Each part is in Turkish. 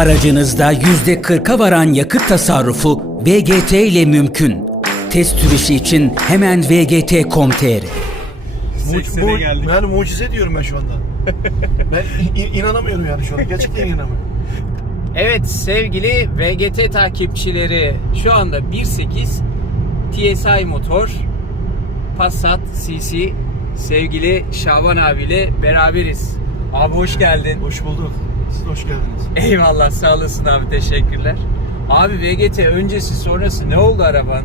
Aracınızda %40'a varan yakıt tasarrufu VGT ile mümkün. Test sürüşü için hemen vgt.com.tr Muc- 80'e mu- geldik. Yani mucize diyorum ben şu anda. ben in- inanamıyorum yani şu anda. Gerçekten inanamıyorum. Evet sevgili VGT takipçileri şu anda 1.8 TSI motor Passat CC sevgili Şaban abiyle beraberiz. Abi hoş geldin. Hoş bulduk. Siz de hoş geldiniz. Eyvallah sağ olasın abi teşekkürler. Abi VGT öncesi sonrası ne oldu araban?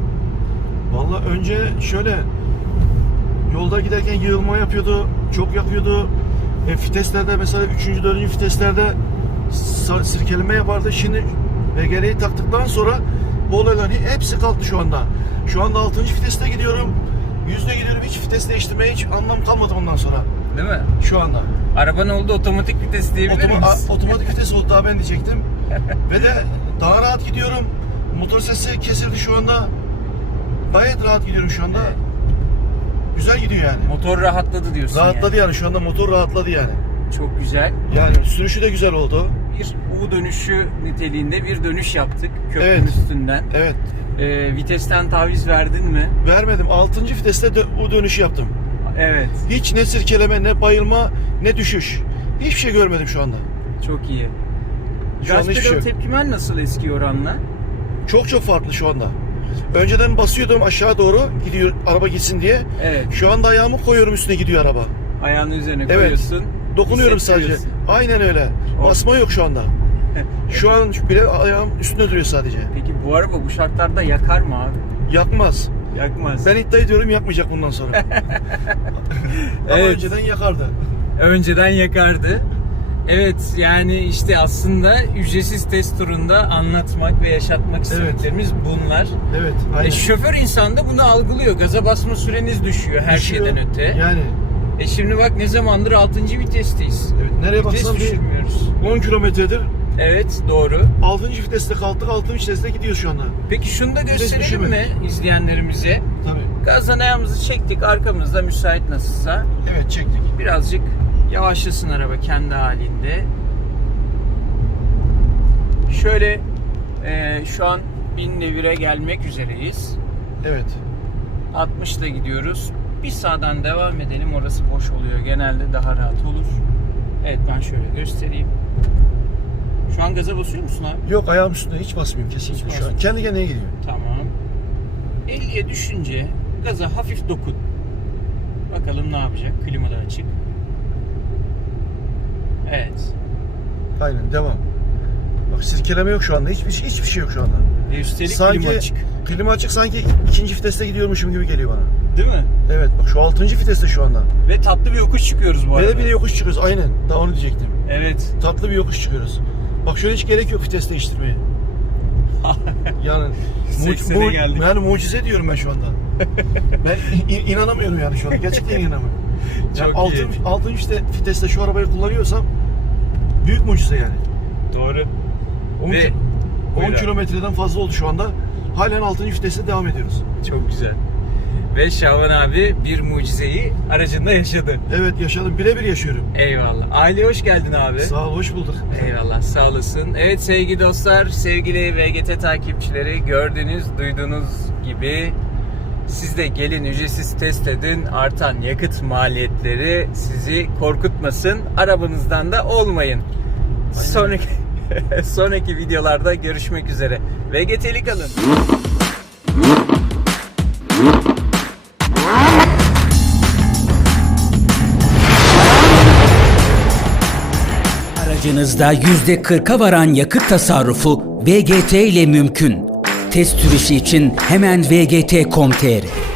Vallahi önce şöyle yolda giderken yığılma yapıyordu, çok yakıyordu. E, viteslerde mesela 3. 4. viteslerde sa- sirkeleme yapardı. Şimdi VGR'yi taktıktan sonra bu olayların hepsi kalktı şu anda. Şu anda 6. viteste gidiyorum. Yüzde gidiyorum hiç vites değiştirmeye hiç anlam kalmadı ondan sonra. Değil mi? Şu anda. Araba ne oldu otomatik vites diyebilir Otoma- miyiz? a- otomatik vites oldu daha ben diyecektim. Ve de daha rahat gidiyorum. Motor sesi kesildi şu anda. Gayet rahat gidiyorum şu anda. Evet. Güzel gidiyor yani. Motor rahatladı diyorsun Rahatladı yani. şu anda motor rahatladı yani. yani. Çok güzel. Yani sürüşü de güzel oldu. Bir U dönüşü niteliğinde bir dönüş yaptık köprünün Evet. üstünden. Evet. Ee, vitesten taviz verdin mi? Vermedim. 6. viteste dö- o dönüşü yaptım. Evet. Hiç ne sirkeleme, ne bayılma, ne düşüş. Hiçbir şey görmedim şu anda. Çok iyi. Şu Gaz şey pedal yok. tepkimen nasıl eski oranla? Çok çok farklı şu anda. Önceden basıyordum aşağı doğru gidiyor araba gitsin diye. Evet. Şu anda ayağımı koyuyorum üstüne gidiyor araba. Ayağını üzerine Evet. koyuyorsun. Dokunuyorum sadece. Aynen öyle. O- Basma yok şu anda. Şu an bile ayağım üstünde duruyor sadece. Peki bu araba bu şartlarda yakar mı abi? Yakmaz. Yakmaz. Ben iddia ediyorum yakmayacak bundan sonra. Ama Evet. önceden yakardı. Önceden yakardı. Evet yani işte aslında ücretsiz test turunda anlatmak ve yaşatmak istediklerimiz bunlar. Evet. Aynen. E, şoför insan da bunu algılıyor. Gaza basma süreniz düşüyor her Düşüyor. şeyden öte. Yani E şimdi bak ne zamandır 6. vitesteyiz. evet, nereye Vites baksan bir düşürmüyoruz. 10 kilometredir. Evet doğru. 6. viteste kalktık 6. viteste gidiyor şu anda. Peki şunu da gösterelim mi düşürmedik. izleyenlerimize? Tabii. Gazdan ayağımızı çektik arkamızda müsait nasılsa. Evet çektik. Birazcık yavaşlasın araba kendi halinde. Şöyle e, şu an 1000 devire gelmek üzereyiz. Evet. 60 ile gidiyoruz. Bir sağdan devam edelim. Orası boş oluyor. Genelde daha rahat olur. Evet ben şöyle göstereyim. Şu an gaza basıyor musun abi? Yok ayağım üstünde hiç basmıyorum kesinlikle Hiç şu an. basmıyor. Kendi kendine gidiyor. Tamam. 50'ye düşünce gaza hafif dokun. Bakalım ne yapacak? Klima da açık. Evet. Aynen devam. Bak sirkeleme yok şu anda. Hiçbir, şey- hiçbir şey yok şu anda. Ve üstelik klima açık. klima açık sanki ikinci viteste gidiyormuşum gibi geliyor bana. Değil mi? Evet bak şu altıncı viteste şu anda. Ve tatlı bir yokuş çıkıyoruz bu Ve arada. de bir yokuş çıkıyoruz aynen. Daha onu diyecektim. Evet. Tatlı bir yokuş çıkıyoruz. Bak şöyle hiç gerek yok vites değiştirmeye. yani muc- 80'e geldik. yani mucize diyorum ben şu anda. ben in- inanamıyorum yani şu anda. Gerçekten inanamıyorum. Yani Çok altın, iyi. altın işte viteste şu arabayı kullanıyorsam büyük mucize yani. Doğru. 10, Ve- ki- 10 Buyur abi. kilometreden fazla oldu şu anda. Halen 6. viteste devam ediyoruz. Çok güzel. Ve Şaban abi bir mucizeyi aracında yaşadı. Evet yaşadım. Birebir yaşıyorum. Eyvallah. Aileye hoş geldin abi. Sağ ol, hoş bulduk. Eyvallah sağ olasın. Evet sevgili dostlar, sevgili VGT takipçileri gördüğünüz, duyduğunuz gibi siz de gelin ücretsiz test edin. Artan yakıt maliyetleri sizi korkutmasın. Arabanızdan da olmayın. Sonraki sonraki videolarda görüşmek üzere. VGT'li kalın. Aracınızda %40'a varan yakıt tasarrufu VGT ile mümkün. Test sürüşü için hemen vgt.com.tr